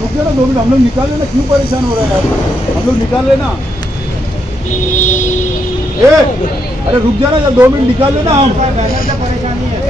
रुक जाओ ना 2 मिनट, हम लोग निकाल लेना, क्यों परेशान हो रहे हैं यार, हम लोग निकाल लेना। अरे रुक जाना, जब 2 मिनट निकाल लेना हम। परेशानी है।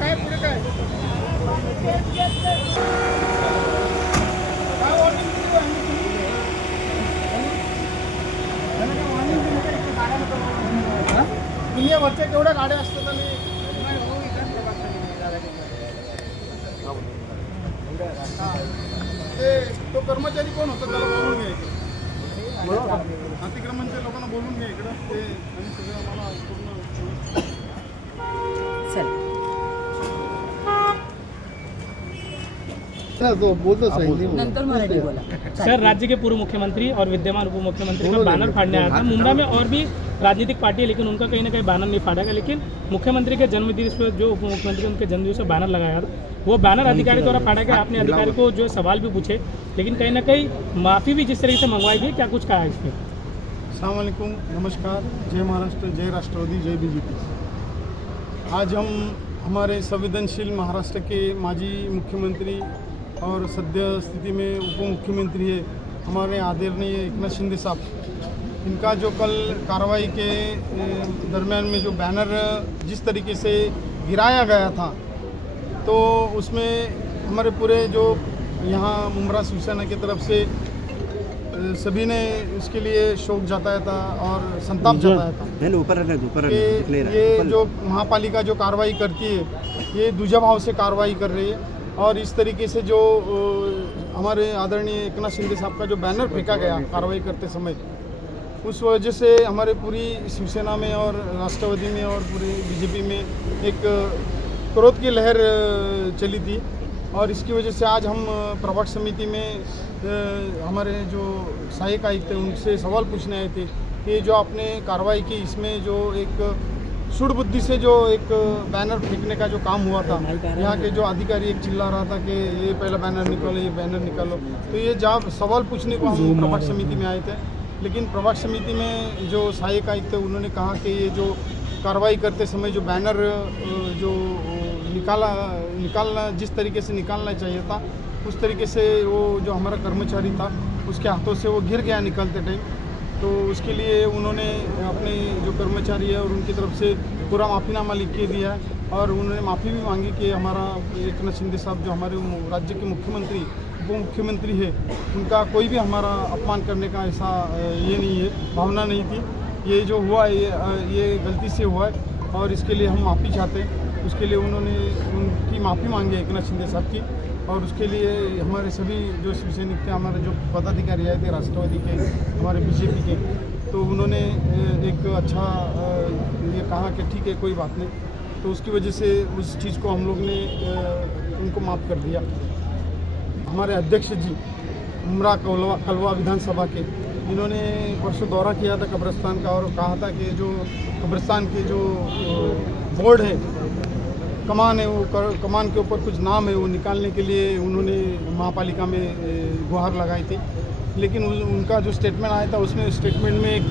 काय पुढे काय दुनियाभरच्या केवढ्या गाड्या असतात आणि ते तो कर्मचारी कोण होता त्याला बोलून घ्यायचं, अतिक्रमणच्या लोकांना बोलून घ्या इकडं ते आणि सगळं मला पूर्ण सर, राज्य के पूर्व मुख्यमंत्री और विद्यमान उप मुख्यमंत्री का बैनर फाड़ने आया था। मुंडा में और भी राजनीतिक पार्टी है, लेकिन उनका कहीं ना कहीं बैनर नहीं फाड़ा गया। लेकिन मुख्यमंत्री के जन्मदिवस पर जो उप मुख्यमंत्री उनके जन्मदिवस पर बैनर लगाया था, वो बैनर अधिकारी द्वारा फाड़ा गया। आपने अधिकारी को जो सवाल भी पूछे, लेकिन कहीं ना कहीं माफ़ी भी जिस तरीके से मंगवाई गई, क्या कुछ कहा है इसमें? अस्सलाम वालेकुम, नमस्कार, जय महाराष्ट्र, जय राष्ट्रवादी, जय बीजेपी। आज हम हमारे संवेदनशील महाराष्ट्र के माजी मुख्यमंत्री और सद्य स्थिति में उप मुख्यमंत्री है हमारे आदरणीय एकनाथ शिंदे साहब, इनका जो कल कार्रवाई के दरमियान में जो बैनर जिस तरीके से गिराया गया था, तो उसमें हमारे पूरे जो यहाँ मुमरा शिवसेना की तरफ से सभी ने उसके लिए शोक जताया था और संताप जताया था कि ये जो महापालिका जो कार्रवाई करती है ये दुजाभाव से कार्रवाई कर रही है। और इस तरीके से जो हमारे आदरणीय एकनाथ शिंदे साहब का जो बैनर फेंका गया कार्रवाई करते समय, उस वजह से हमारे पूरी शिवसेना में और राष्ट्रवादी में और पूरी बीजेपी में एक क्रोध की लहर चली थी। और इसकी वजह से आज हम प्रभाग समिति में हमारे जो सहायक आयुक्त थे उनसे सवाल पूछने आए थे कि जो आपने कार्रवाई की इसमें जो एक सूढ़ बुद्धि से जो एक बैनर फेंकने का जो काम हुआ था, यहाँ के जो अधिकारी एक चिल्ला रहा था कि ये पहला बैनर निकालो, ये बैनर निकालो, तो ये जब सवाल पूछने को हम प्रभाग समिति में आए थे, लेकिन प्रभाग समिति में जो सहायक आयुक्त थे उन्होंने कहा कि ये जो कार्रवाई करते समय जो बैनर जो निकालना जिस तरीके से निकालना चाहिए था, उस तरीके से वो जो हमारा कर्मचारी था उसके हाथों से वो गिर गया निकलते टाइम। तो उसके लिए उन्होंने अपने जो कर्मचारी है और उनकी तरफ से पूरा माफ़ीनामा लिख के दिया है और उन्होंने माफ़ी भी मांगी कि हमारा एकनाथ शिंदे साहब जो हमारे राज्य के मुख्यमंत्री उप मुख्यमंत्री है, उनका कोई भी हमारा अपमान करने का ऐसा ये नहीं है, भावना नहीं थी। ये जो हुआ ये गलती से हुआ है और इसके लिए हम माफ़ी चाहते हैं। उसके लिए उन्होंने उनकी माफ़ी मांगी है एकनाथ शिंदे साहब की, और उसके लिए हमारे सभी जो शिवसैनिक थे, हमारे जो पदाधिकारी आए थे राष्ट्रवादी के, हमारे बीजेपी के, तो उन्होंने एक अच्छा ये कहा कि ठीक है कोई बात नहीं, तो उसकी वजह से उस चीज़ को हम लोग ने उनको माफ़ कर दिया। हमारे अध्यक्ष जी मुमरा कलवा विधानसभा के, इन्होंने परसों दौरा किया था कब्रिस्तान का और कहा था कि जो कब्रिस्तान के जो बोर्ड है, कमान है, वो कमान के ऊपर कुछ नाम है वो निकालने के लिए उन्होंने महापालिका में गुहार लगाई थी। लेकिन उनका जो स्टेटमेंट आया था उसमें स्टेटमेंट में एक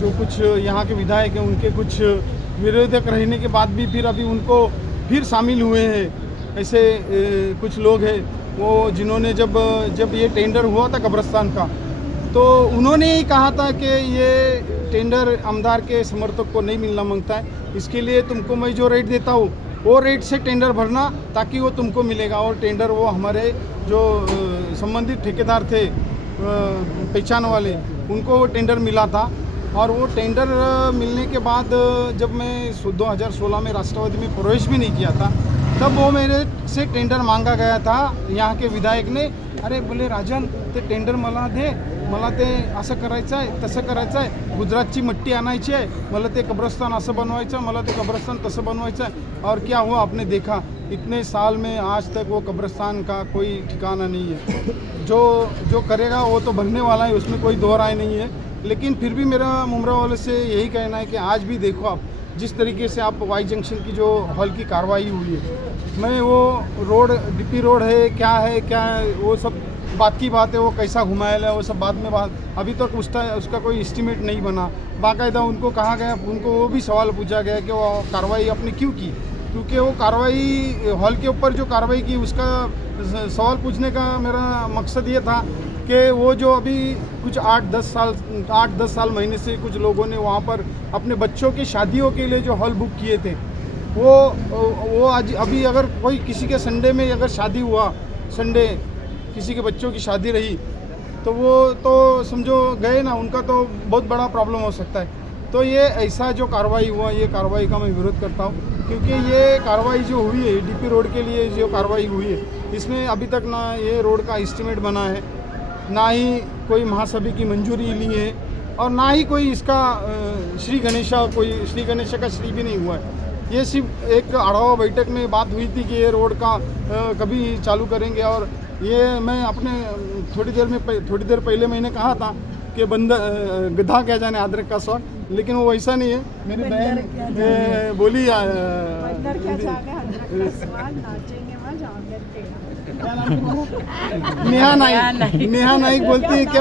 जो कुछ यहाँ के विधायक हैं उनके कुछ विरोधक रहने के बाद भी फिर अभी उनको फिर शामिल हुए हैं ऐसे कुछ लोग हैं वो, जिन्होंने जब ये टेंडर हुआ था कब्रिस्तान का, तो उन्होंने ही कहा था कि ये टेंडर आमदार के समर्थक को नहीं मिलना मांगता है, इसके लिए तुमको मैं जो रेट देता हूँ वो रेट से टेंडर भरना ताकि वो तुमको मिलेगा। और टेंडर वो हमारे जो संबंधित ठेकेदार थे पहचान वाले, उनको वो टेंडर मिला था। और वो टेंडर मिलने के बाद जब मैं 2016 में राष्ट्रवादी में प्रवेश भी नहीं किया था, तब वो मेरे से टेंडर मांगा गया था। यहाँ के विधायक ने, अरे बोले राजन ते टेंडर मला दे, मला ते असं करायचं आहे, तसं करायचं आहे, गुजरातची मट्टी आणायची आहे, मला ते कब्रस्तान असं बनवायचं, मला ते कब्रस्तान तसं बनवायचं आहे. और क्या हुआ आपने देखा, इतने साल में आज तक वो कब्रस्तान का कोई ठिकाना नहीं है. जो करेगा वो तो बनने वाला है, उसमें कोई दो राय नहीं है. लेकिन फिर भी मेरा मुमरा वाले से यही कहना है कि आज भी देखो आप जिस तरीके से आप वाई जंक्शन की जो हॉल की कार्रवाई हुई है, मैं वो रोड डीपी रोड है क्या है वो सब बात की बात है, वो कैसा घुमाया है वो सब बाद में बात, अभी तक उसका कोई एस्टीमेट नहीं बना. बाकायदा उनको कहा गया, उनको वो भी सवाल पूछा गया कि वो कार्रवाई आपने क्यों की, क्योंकि वो कार्रवाई हॉल के ऊपर जो कार्रवाई की उसका सवाल पूछने का मेरा मकसद ये था कि वो जो अभी कुछ 8-10 साल महीने से कुछ लोगों ने वहाँ पर अपने बच्चों की शादियों के लिए जो हॉल बुक किए थे, वो आज अभी अगर कोई किसी के संडे में अगर शादी हुआ, संडे किसी के बच्चों की शादी रही, तो वो तो समझो गए ना, उनका तो बहुत बड़ा प्रॉब्लम हो सकता है. तो ये ऐसा जो कार्रवाई हुआ, ये कार्रवाई का मैं विरोध करता हूँ, क्योंकि ये कार्रवाई जो हुई है डीपी रोड के लिए जो कार्रवाई हुई है, इसमें अभी तक ना ये रोड का एस्टीमेट बना है, ना ही कोई महासभा की मंजूरी ली है, और ना ही कोई इसका श्री गणेश का श्री भी नहीं हुआ है. ये सिर्फ एक आढ़ावा बैठक में बात हुई थी कि ये रोड का कभी चालू करेंगे. और ये मैं अपने थोड़ी देर पहले मैंने कहा था कि गधा क्या जाने अदरक का स्वाद, लेकिन वो वैसा नहीं है. मेरी बहन बोली नेहा नाइक बोलती है कि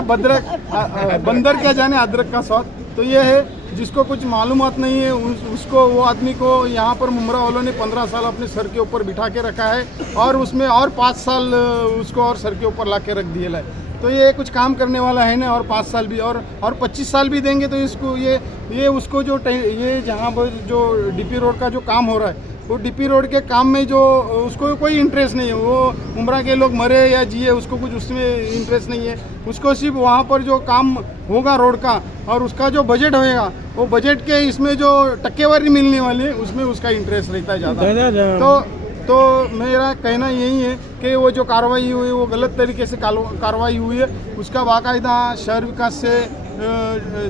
बंदर क्या जाने अदरक का स्वाद. तो ये है, जिसको कुछ मालूमात नहीं है उसको, वो आदमी को यहाँ पर मुमरा वालों ने 15 साल अपने सर के ऊपर बिठा के रखा है, और उसमें और 5 साल उसको और सर के ऊपर ला के रख दिया है. तो ये कुछ काम करने वाला है ना, और 5 साल भी और 25 साल भी देंगे तो इसको ये उसको जो ये जहाँ पर जो डीपी रोड का जो काम हो रहा है, वो डीपी रोड के काम में जो उसको कोई इंटरेस्ट नहीं है. वो उमरा के लोग मरे या जिए, उसको कुछ उसमें इंटरेस्ट नहीं है. उसको सिर्फ वहाँ पर जो काम होगा रोड का, और उसका जो बजट होएगा, वो बजट के इसमें जो टक्केवारी मिलने वाली है उसमें उसका इंटरेस्ट रहता है ज़्यादा. तो मेरा कहना यही है कि वो जो कार्रवाई हुई वो गलत तरीके से कार्रवाई हुई है. उसका बाकायदा शहर विकास से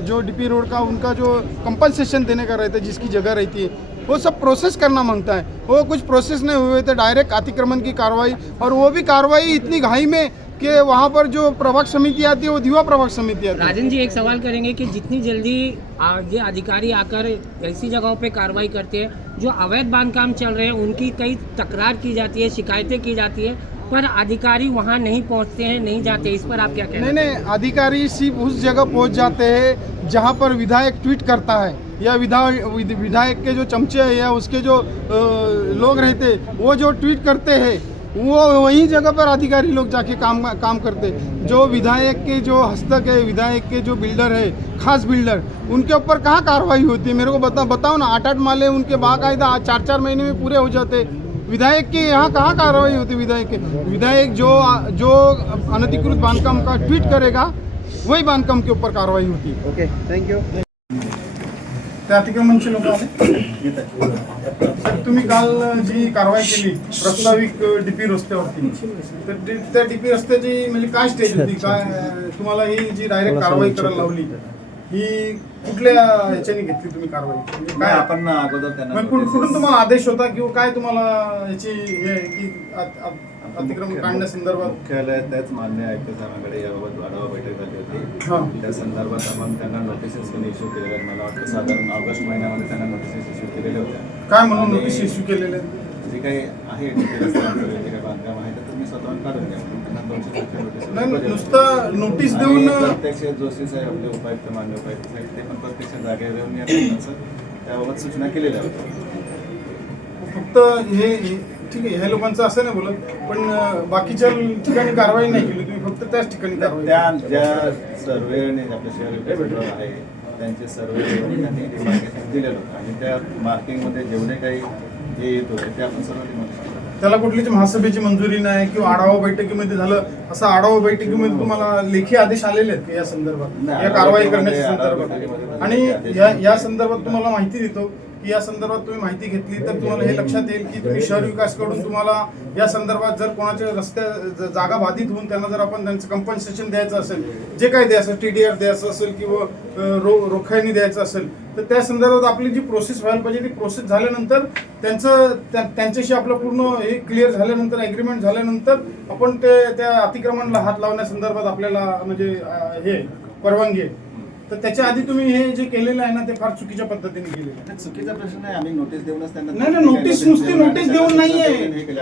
जो डीपी रोड का उनका जो कंपनसेशन देने का रहता है, जिसकी जगह रहती है, वो सब प्रोसेस करना मांगता है. वो कुछ प्रोसेस नहीं हुए थे, डायरेक्ट अतिक्रमण की कार्रवाई, और वो भी कार्रवाई इतनी घाई में कि वहाँ पर जो प्रभाग समिति आती है वो दिवा प्रभाग समिति आती है. राजन जी, एक सवाल करेंगे कि जितनी जल्दी ये अधिकारी आकर ऐसी जगहों पे कार्रवाई करते हैं, जो अवैध बांधकाम चल रहे हैं उनकी कई तकरार की जाती है, शिकायतें की जाती है, पर अधिकारी वहाँ नहीं पहुँचते हैं, नहीं जाते, इस पर आप क्या कहते हैं? नहीं, अधिकारी सिर्फ उस जगह पहुँच जाते हैं जहाँ पर विधायक ट्वीट करता है, या विधायक के जो चमचे हैं या उसके जो लोग रहते वो जो ट्वीट करते हैं, वो वही जगह पर अधिकारी लोग जाके काम करते. जो विधायक के जो हस्तक है, विधायक के जो बिल्डर है, खास बिल्डर, उनके ऊपर कहाँ कार्रवाई होती है? मेरे को बताओ ना. 8-8 माले उनके बाकायदा 4-4 महीने में पूरे हो जाते. विधायक के यहाँ कहाँ कार्रवाई होती? विधायक जो अनधिकृत बांधकाम का ट्वीट करेगा, वही बांधकाम के ऊपर कार्रवाई होती है. Okay, thank you. ते अतिक्रमणचे लोक आले. सर, तुम्ही काल जी कारवाई केली प्रस्ताविक डीपी रस्त्यावरती, तर त्या डीपी रस्त्याची म्हणजे काय स्टेज होती? काय तुम्हाला ही जी डायरेक्ट कारवाई करायला लावली, ही कुठल्या ह्याच्याने घेतली तुम्ही कारवाई? म्हणजे काय आपण अगोदर त्यांना कुठून तुम्हाला आदेश होता किंवा काय तुम्हाला याची हे की अतिक्रमण काढण्यासंदर्भात? मुख्यालयात त्याच मान्य आयुक्त साहेबांकडे याबाबत आढावा बैठक झाली होती. त्या संदर्भात आपण त्यांना नोटिसेस पण इश्यू केलेल्या आहेत. मला वाटतं साधारण ऑगस्ट महिन्यामध्ये त्यांना नोटिसेस इश्यू केलेल्या होत्या. काय म्हणून नोटीस इश्यू केलेले? जे काही आहे जे काही बांधकाम आहे तर तुम्ही स्वतःहून काढून घ्या. त्यांना 200 नोटीस नाही, नुसतं नोटीस देऊन प्रत्यक्ष जोशी साहेब आपले उपायुक्त मान्य उपायुक्त साहेब ते पण प्रत्यक्ष जागेवर येऊन या त्याबाबत सूचना केलेल्या होत्या. फक्त हे ठीक आहे, ह्या लोकांचं असं नाही बोलत, पण बाकीच्या ठिकाणी कारवाई नाही केली तुम्ही, फक्त त्याच ठिकाणी कारवाई. त्या ज्या सर्वेने आपल्या शहर आहे त्यांचे सर्वे त्यांनी डिमार्केशन दिलेलं होतं, आणि त्या मार्किंगमध्ये जेवढे काही जे येत होते ते आपण सर्व डिमार्केशन. त्याला कुठलीच महासभेची मंजुरी नाही किंवा आढावा बैठकीमध्ये झालं असं? आढावा बैठकीमध्ये तुम्हाला लेखी आदेश आलेले आहेत या संदर्भात, या कारवाई करण्याच्या संदर्भात? आणि या संदर्भात तुम्हाला माहिती देतो की या संदर्भात तुम्ही माहिती घेतली तर तुम्हाला हे लक्षात येईल की तुम्ही शहर विकासकडून तुम्हाला या संदर्भात जर कोणाच्या जागा बाधित होऊन त्यांना जर आपण त्यांचं कंपन्सेशन द्यायचं असेल, जे काही द्यायचं TDR द्यायचं असेल किंवा रोख्यानी द्यायचं असेल, तर त्या संदर्भात आपली जी प्रोसेस व्हायला पाहिजे ती प्रोसेस झाल्यानंतर त्यांच्याशी आपलं पूर्ण हे क्लिअर झाल्यानंतर, ॲग्रीमेंट झाल्यानंतर आपण त्या अतिक्रमणाला हात लावण्यासंदर्भात आपल्याला म्हणजे हे परवानगी आहे. तर त्याच्या आधी तुम्ही हे जे केलेलं आहे ना ते फार चुकीच्या पद्धतीने केलेलं आहे. चुकीचा प्रश्न नाही, आम्ही नोटीस देऊनच त्यांना नाही नोटीस नुसती नोटीस देऊन नाहीये,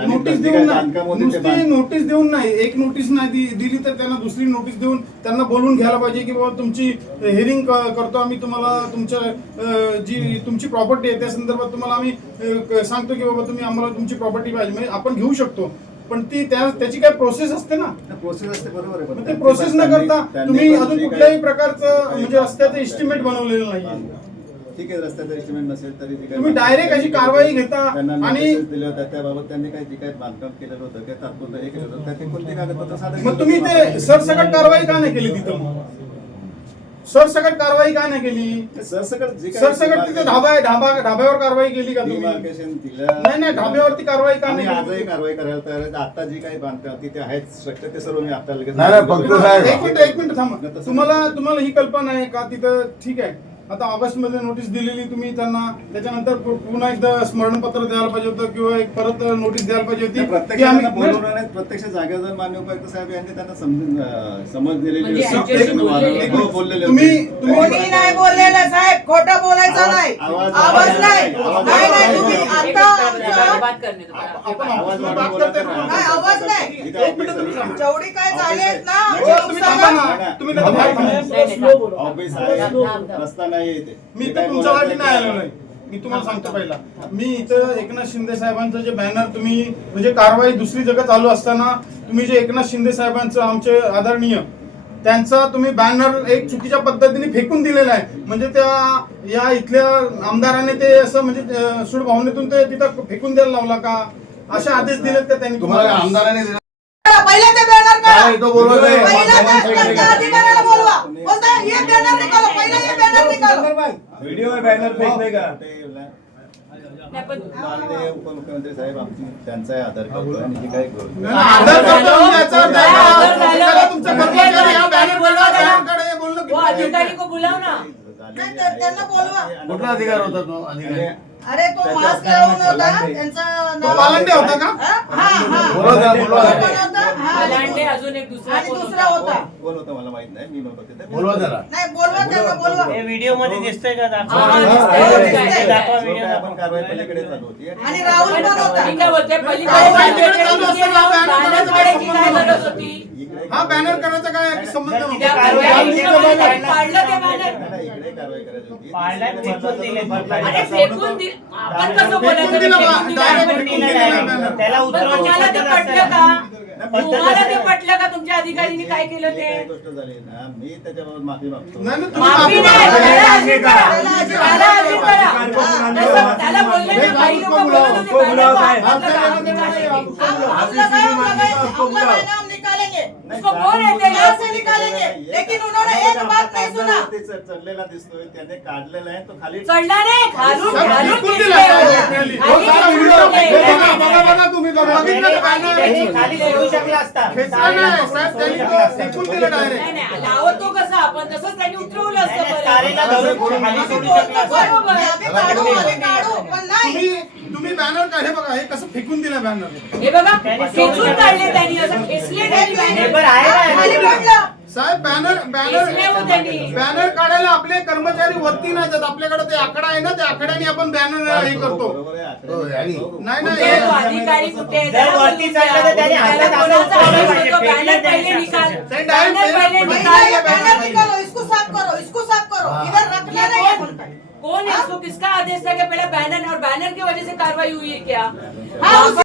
नोटीस देऊन नाही, नुसती नोटीस देऊन नाही, एक नोटीस नाही दिली तर त्यांना दुसरी नोटीस देऊन त्यांना बोलून घ्यायला पाहिजे की बाबा तुमची हिअरिंग करतो आम्ही, तुम्हाला तुमच्या जी तुमची प्रॉपर्टी आहे त्या संदर्भात तुम्हाला आम्ही सांगतो की बाबा तुम्ही आम्हाला तुमची प्रॉपर्टी पाहिजे, म्हणजे आपण घेऊ शकतो, पण त्याची काय प्रोसेस असते ना, प्रोसेस असते बरोबर आहे. ते प्रोसेस न करता तुम्ही अजून कुठल्याही प्रकारचं म्हणजे रस्त्याचं एस्टिमेट बनवलेलं नाही. ठीक आहे, रस्त्याचा एस्टिमेट नसेल तरी तुम्ही डायरेक्ट अशी कारवाई घेता आणि दिले होते त्याबाबत त्यांनी काही जे काही बांधकाम केलेलं होतं ते तात्पुरतं हे केलं होतं, ते कोणती कागदपत्र सादर मग तुम्ही ते सरसकट कारवाई का नाही केली तिथं? सरसकट कारवाई का नाही केली? सरसकट तिथे ढाब्यावर कारवाई केली का तुम्ही? नाही ढाब्यावरती कारवाई का नाही आजही कारवाई करायला तयार आहे. आता जी काही बांधकाम तिथे आहेत स्ट्रक्चर ते सर्व मी आता लगेच एक मिनिट थांबा. तुम्हाला ही कल्पना आहे का तिथं? ठीक आहे, आता ऑगस्ट मध्ये नोटीस दिलेली तुम्ही त्यांना, त्याच्यानंतर पुन्हा एकदा स्मरणपत्र द्यायला पाहिजे होतं किंवा एक परत नोटीस द्यायला पाहिजे होती की आम्ही प्रत्यक्ष जागेवर जाऊन मान्य उपायुक्त साहेब यांनी त्यांना समज दिलेली म्हणजे बोललेले तुम्ही कोणी नाही बोललेलं साहेब, खोटं बोलायचं नाही, आवाज नाही, तुम्ही आता आवाज नाही, जेवढी काय झाली आहेत ना रस्ता नाही येते. मी तर तुमच्यासाठी नाही आलो नाही. मी तुम्हाला सांगतो पहिला, मी इथं एकनाथ शिंदे साहेबांचं जे बॅनर तुम्ही म्हणजे कारवाई दुसरी जगह चालू असताना तुम्ही जे एकनाथ शिंदे साहेबांचं आमचे आदरणीय त्यांचा तुम्ही बॅनर एक चुकीच्या पद्धतीने फेकून दिलेला आहे. म्हणजे त्या या इथल्या आमदाराने ते असं म्हणजे सूड भावनेतून ते तिथं फेकून द्यायला लावला का? असे आदेश दिलेत का त्यांनी तुम्हाला? आमदाराने पहिला ते बॅनर काढा, पहिला अधिकाऱ्याला बोलवा, बोलता ये बॅनर निकालो, पहिला ये बॅनर निकालो. व्हिडिओ बॅनर फेकले का? माननीय उपमुख्यमंत्री साहेब आमची त्यांचाही आदर करतो आणि जी काही आदर करतो याचा अर्थ आहे का? तुमचा कर्मचारी या बॅनरकडे बोललो की अधिकारी को बुलाव ना. नाही तर त्यांना बोलवा. कुठला अधिकार होता तो अधिकारी? अरे तो मास्क लावून होता, त्यांचा नाव पालांडे होता का? बोलवा तो पण त्याला. होता, लांडे अजून एक दुसरा आणि कोण दुसरा होता? होता. कोण होतं मला माहित नाही, मी नव्हतो तिथे. बोलवा त्याला. नाही बोलवा त्यांना, बोलवा. व्हिडिओ मध्ये दिसतंय का? हा, दिसतंय. दाखवा जो काय आपण कारवाई पलीकडे चालू होती आणि राहुल पण होता. मी काय बोलते, काय गरज होती? हा बॅनर करायचा काय संबंध त्या नव्हता. पाडलं ते बॅनर. इकडे कारवाई करायची होती. अरे फेकून दिल, आपण कसं बोलायचं? फेकून दिलं बा, फेकून दिलं direct आपण. फेकून दिलं बॅनर. पण तुम्हाला ते पटलं का? तुम्हाला ते पटलं का तुमच्या अधिकाऱ्यांनी काय केलं जी काही ते? गोष्ट झाली ना, मी त्याच्याबाबत माफी मागतो. नाही ना, तुम्ही माफी माफी नाही, मागा. त्याला हजर करा. त्याला हजर करा. तसं त्याला बोलले ना, काही लोक बोलत होते, बॅनर को हात मत लगा, हमने कहा नहीं. अपना नाम निकालेंगे, उसको बोल रहे थे यहाँ से निकालेंगे, लेकिन उन्होंने एक बात नहीं सुना. चढलेला दिसतोय, त्याने काढलेला आहे तो खाली. चढला नाही, घालून साहेब, घालून फेकून घेतलं. दिला साहेब, खाली हो, सारा फेकून व्हिडिओ दिलं. बघा तुम्ही बघितलं का बॅनर? खाली ठेवू शकला असता. खेचला नाही साहेब, त्यांनी तो फेकून दिलं डायरेक्ट. नाही नाही, लावतो कसं आपण, तसंच त्यांनी उतरवलं असतं तारेला बरं. धरून खाली आम्ही सोडू बोलतो, शकला असता. बरोबर. आम्ही काढू, पण नाही. तुम्ही बॅनर का हे बघा, हे कसं फेकून दिलं बॅनर. हे बघा, खेचून काढले त्यांनी, असं खेचले त्यांनी नेबर बॅनर. आहे ना? खाली पडलं. साहेब खेचले हो त्यांनी. बॅनर काढायला आपले कर्मचारी वरती नाही जात. आपल्याकडे ते आकडा आहे ना, त्या आकड्याने आपण बॅनर हे करतो. बरोबर आहे, हो, आणि नाही कुठे नाही तो अधिकारी कुठे आहे? जर त्याला वरती बोलून द्या. चढलं तर त्याने हातात त्याला असं कोणाचा उचललं आदेश पाहिजे. होतो? फेकलं बॅनर त्याने पहिले निकाल. त्याने बॅनर पहिले पहिला निकाल. ये बैनर निकालो, इसको साफ करो, इसको साफ करो. इधर रखना नहीं है बोलता है. कौन है इसको, किसका आदेश था कि पहले बैनर, और बैनर की वजह से कार्रवाई हुई है क्या? हाँ,